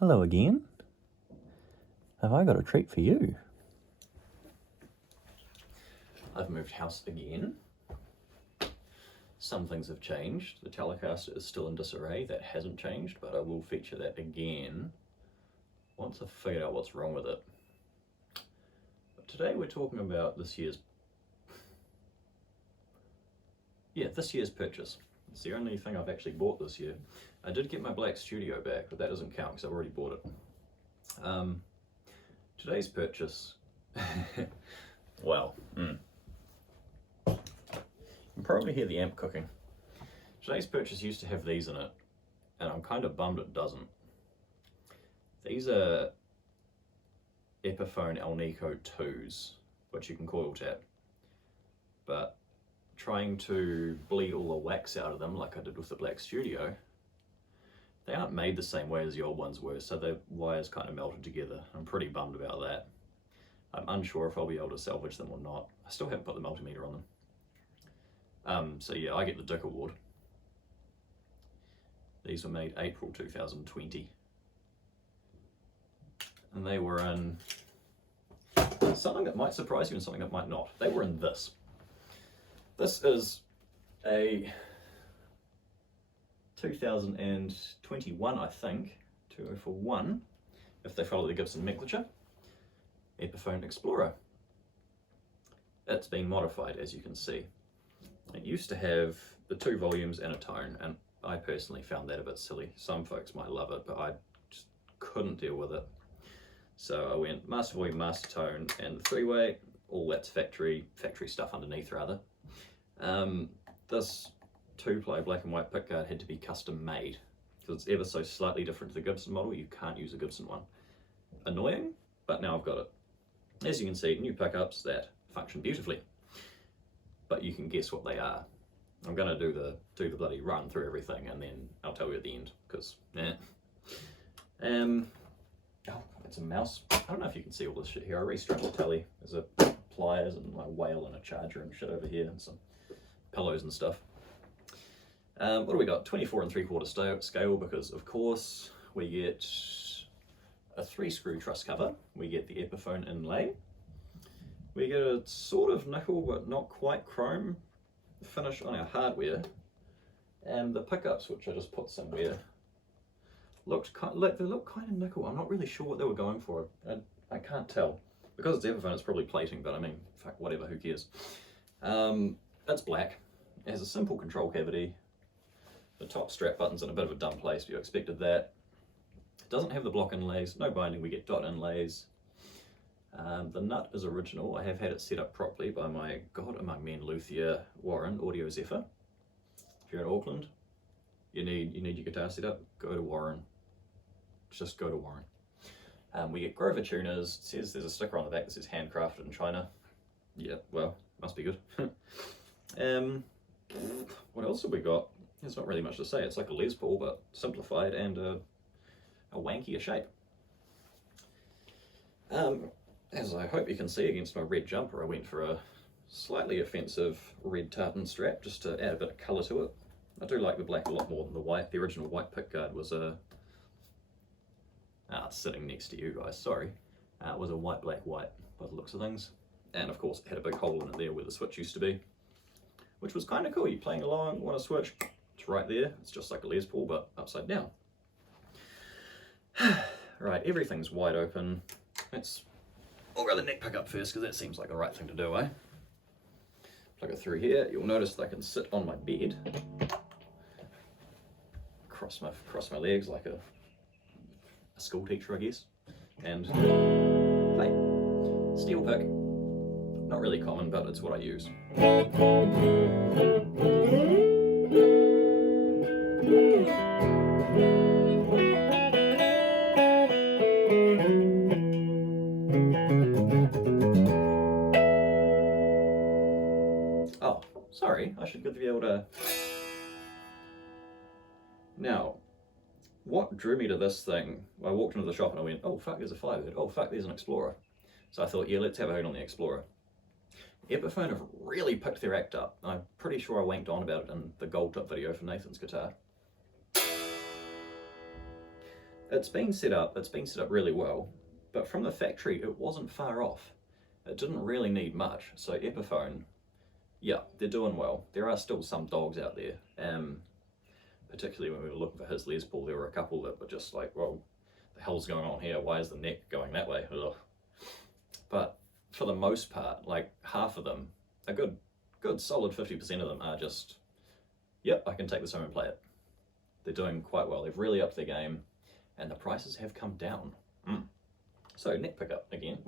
Hello again. Have I got a treat for you? I've moved house again. Some things have changed. The Telecaster is still in disarray. That hasn't changed, but I will feature that again once I've figured out what's wrong with it. But today we're talking about this year's purchase. It's the only thing I've actually bought this year. I did get my black Studio back, but that doesn't count because I've already bought it. Today's purchase, well, you can probably hear the amp cooking. Today's purchase used to have these in it, and I'm kind of bummed it doesn't. These are Epiphone Alnico 2s, which you can coil tap, but trying to bleed all the wax out of them like I did with the Black Studio, they aren't made the same way as the old ones were, so the wires kind of melted together. I'm pretty bummed about that. I'm unsure if I'll be able to salvage them or not. I still haven't put the multimeter on them. So yeah, I get the Dick Award. These were made April 2020. And they were in something that might surprise you and something that might not. They were in this. This is a 2021, I think, 2041, if they follow the Gibson nomenclature, Epiphone Explorer. It's been modified, as you can see. It used to have the 2 volumes and a tone, and I personally found that a bit silly. Some folks might love it, but I just couldn't deal with it. So I went master volume, master tone, and the 3-way. All that's factory stuff underneath, rather. This 2-play black and white pickguard had to be custom made because it's ever so slightly different to the Gibson model. You can't use a Gibson one. Annoying, but now I've got it. As you can see, new pickups that function beautifully, but you can guess what they are. I'm going to do the bloody run through everything, and then I'll tell you at the end, because oh, it's a mouse. I don't know if you can see all this shit here. I restrapped the telly. There's a pliers and a whale and a charger and shit over here, and some pillows and stuff. What do we got? 24 3/4 scale, because of course we get a 3-screw truss cover. We get the Epiphone inlay. We get a sort of nickel but not quite chrome finish on our hardware, and the pickups, which I just put somewhere, they look kind of nickel. I'm not really sure what they were going for. I can't tell. Because it's Epiphone, it's probably plating, but I mean, fuck, whatever, who cares? It's black. It has a simple control cavity. The top strap button's in a bit of a dumb place, but you expected that. It doesn't have the block inlays, no binding, we get dot inlays. The nut is original. I have had it set up properly by my god among men luthier, Warren, Audio Zephyr. If you're in Auckland, you need your guitar set up, go to Warren. Just go to Warren. We get Grover tuners. It says there's a sticker on the back that says handcrafted in China. Yeah, well, must be good. What else have we got? There's not really much to say. It's like a Les Paul, but simplified and a wankier shape. As I hope you can see against my red jumper, I went for a slightly offensive red tartan strap just to add a bit of colour to it. I do like the black a lot more than the white. The original white pickguard was a... sitting next to you guys, sorry. It was a white by the looks of things. And of course it had a big hole in it there where the switch used to be, which was kind of cool. You're playing along, want to switch, it's right there. It's just like a Les Paul, but upside down. Right, everything's wide open. I'll grab the neck pickup first, because that seems like the right thing to do, eh? Plug it through here. You'll notice that I can sit on my bed, cross my legs like a school teacher, I guess, and play. Steel pick. Not really common, but it's what I use. Oh, sorry, I should be able to... Now, what drew me to this thing, I walked into the shop and I went, oh fuck, there's a Firebird, oh fuck, there's an Explorer. So I thought, yeah, let's have a hoot on the Explorer. Epiphone have really picked their act up. I'm pretty sure I wanked on about it in the gold tip video for Nathan's guitar. it's been set up really well, but from the factory it wasn't far off. It didn't really need much. So Epiphone, yeah, they're doing well. There are still some dogs out there. Particularly when we were looking for his Les Paul, there were a couple that were just like, well, the hell's going on here? Why is the neck going that way? Ugh. But for the most part, like half of them, a good solid 50% of them are just, yep, I can take this home and play it. They're doing quite well. They've really upped their game, and the prices have come down. So neck pickup again.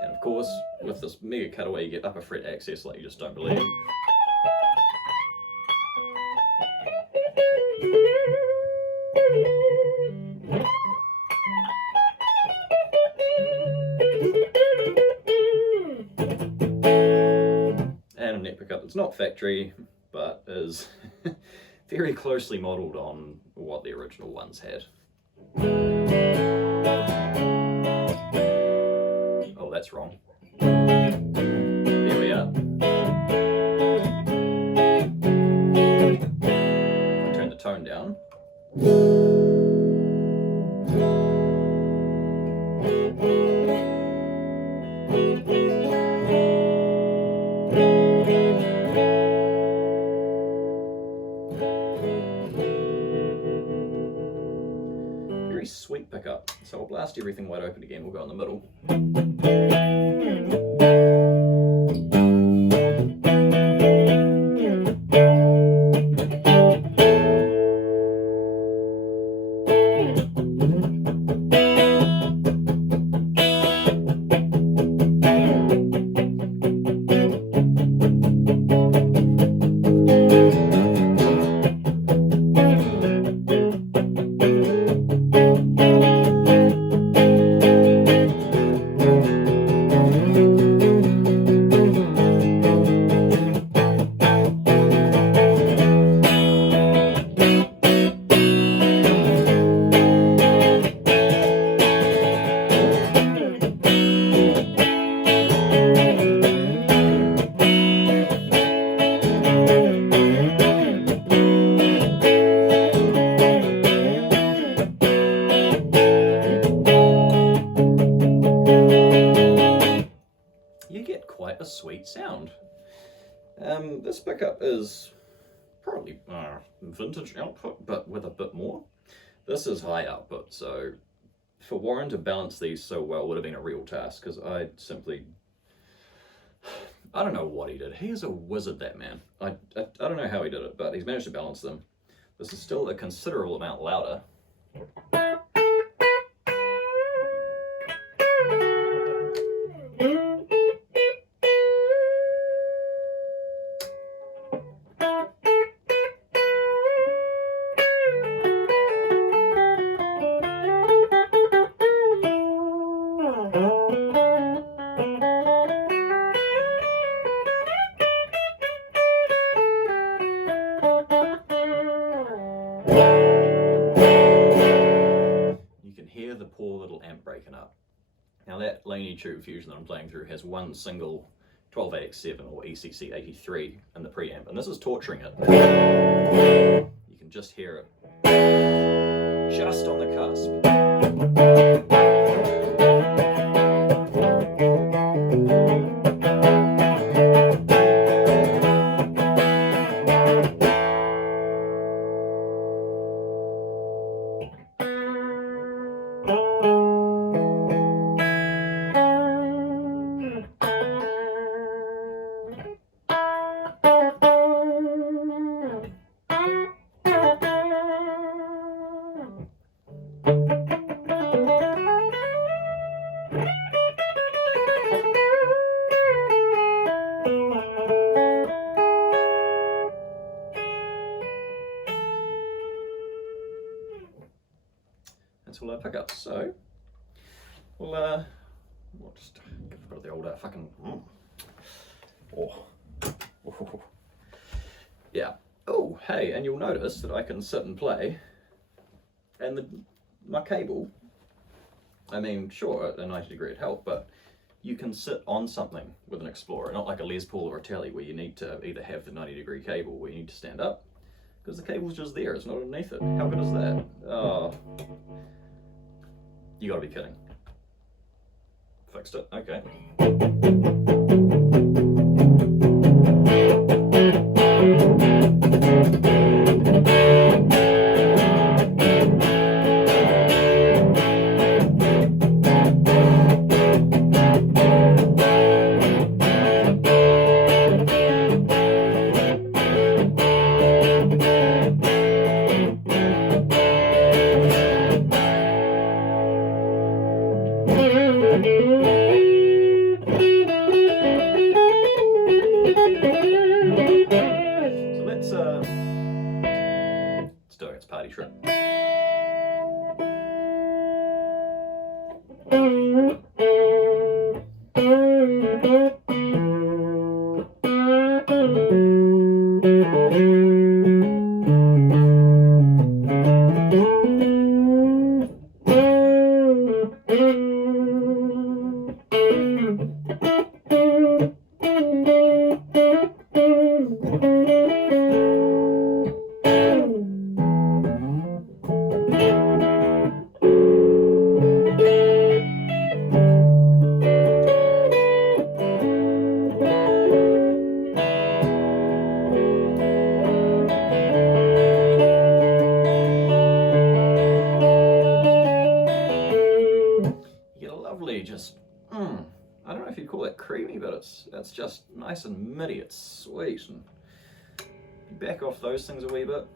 And of course, with this mega cutaway, you get upper fret access like you just don't believe. And a neck pickup that's not factory, but is very closely modelled on what the original ones had. Oh, that's wrong. There we are. I turn the tone down. Very sweet pickup. So I'll blast everything wide open again. We'll go in the middle. A sweet sound. This pickup is probably vintage output, but with a bit more. This is high output, so for Warren to balance these so well would have been a real task, because I don't know what he did. He is a wizard, that man. I don't know how he did it, but he's managed to balance them. This is still a considerable amount louder. Breaking up. Now that Laney Tube Fusion that I'm playing through has one single 12AX7 or ECC 83 in the preamp, and this is torturing it. You can just hear it just on the cusp. That's all our pickups. So we'll just give a bit of the old fucking yeah. Oh, hey, and you'll notice that I can sit and play, and my cable, I mean, sure, a 90 degree would help, but you can sit on something with an Explorer, not like a Les Paul or a Tele where you need to either have the 90 degree cable where you need to stand up, because the cable's just there, it's not underneath it. How good is that? Oh, you gotta be kidding. Fixed it, okay. Let's do its party trick. Just, I don't know if you'd call it creamy, but it's just nice and middy, it's sweet, and you back off those things a wee bit.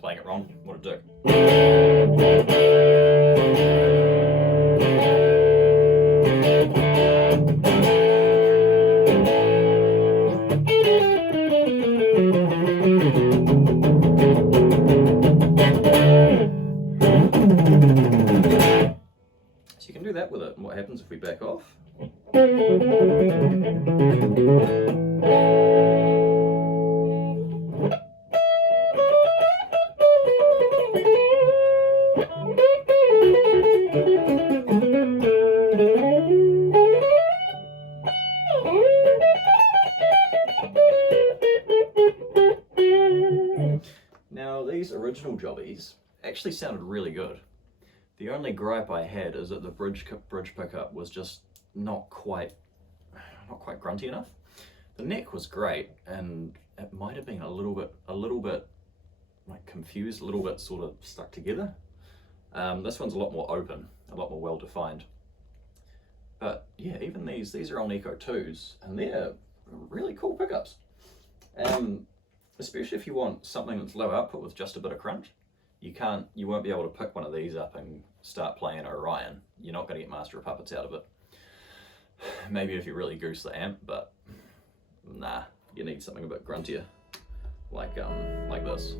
Playing it wrong, what a dick. So you can do that with it, and what happens if we back off? Now these original jobbies actually sounded really good. The only gripe I had is that the bridge pickup was just not quite grunty enough. The neck was great, and it might have been a little bit like confused, a little bit sort of stuck together. This one's a lot more open, a lot more well defined. But yeah, even these are on Eco 2s, and they're really cool pickups. Especially if you want something that's low output with just a bit of crunch. You won't be able to pick one of these up and start playing Orion. You're not going to get Master of Puppets out of it. Maybe if you really goose the amp, but nah, you need something a bit gruntier, like this.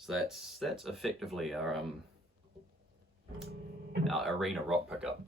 So that's effectively our arena rock pickup.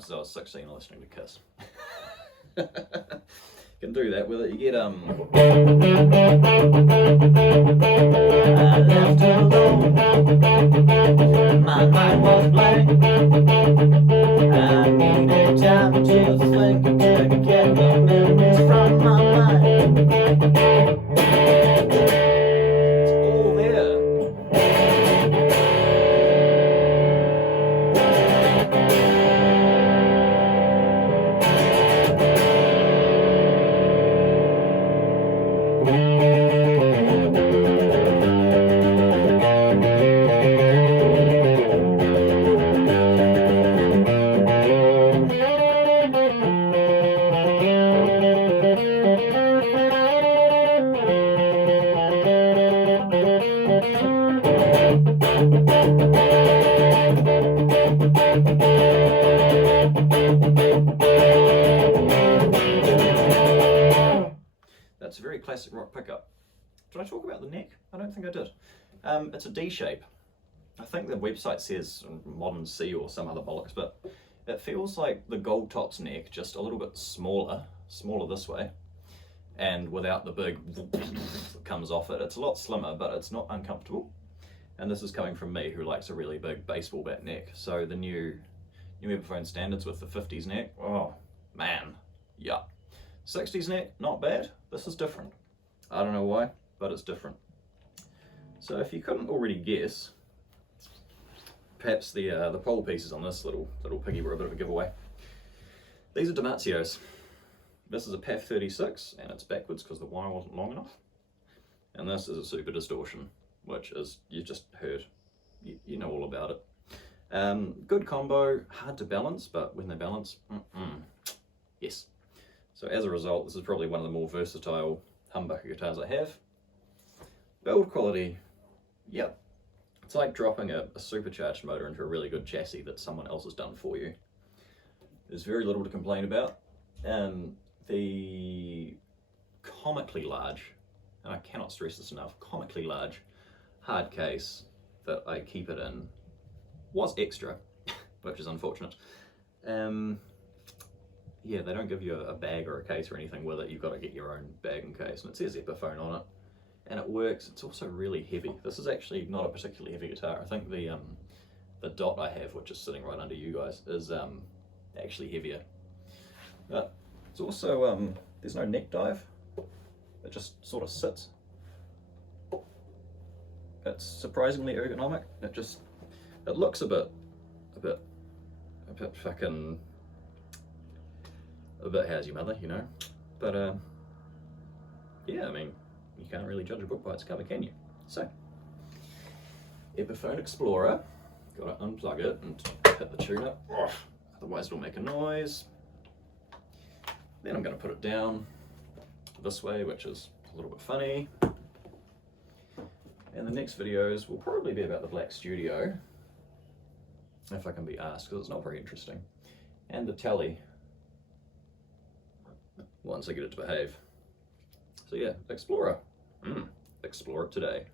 chances I was 16 and listening to Kiss. Can do that with it. You get I left alone. My mind was blank. I needed time to think until I could get the memories from my mind. It's all there. That's a very classic rock pickup. Did I talk about the neck? I don't think I did. It's a D shape. I think the website says modern C or some other bollocks, but it feels like the Gold Top's neck, just a little bit smaller this way, and without the big that comes off it. It's a lot slimmer, but it's not uncomfortable. And this is coming from me, who likes a really big baseball bat neck. So the new Epiphone standards with the 50s neck, oh man, yeah. 60s neck, not bad. This is different. I don't know why, but it's different. So if you couldn't already guess, perhaps the pole pieces on this little piggy were a bit of a giveaway. These are Damasio's. This is a PAF 36, and it's backwards because the wire wasn't long enough. And this is a super distortion, which is, you just heard, you know all about it. Good combo, hard to balance, but when they balance, yes. So as a result, this is probably one of the more versatile humbucker guitars I have. Build quality, yep. It's like dropping a supercharged motor into a really good chassis that someone else has done for you. There's very little to complain about. The comically large, and I cannot stress this enough, comically large hard case that I keep it in was extra, which is unfortunate. Yeah, they don't give you a bag or a case or anything with it. You've got to get your own bag and case, and it says Epiphone on it, and it works. It's also really heavy. This is actually not a particularly heavy guitar. I think the Dot I have, which is sitting right under you guys, is actually heavier. But it's also there's no neck dive. It just sort of sits. It's surprisingly ergonomic. It looks a bit fucking. A bit how's your mother, you know, but yeah, I mean, you can't really judge a book by its cover, can you? So, Epiphone Explorer, gotta unplug it and hit the tune up, otherwise it'll make a noise. Then I'm gonna put it down this way, which is a little bit funny. And the next videos will probably be about the Black Studio, if I can be asked, because it's not very interesting. And the Tele, once I get it to behave. So yeah, Explorer. Explore it today.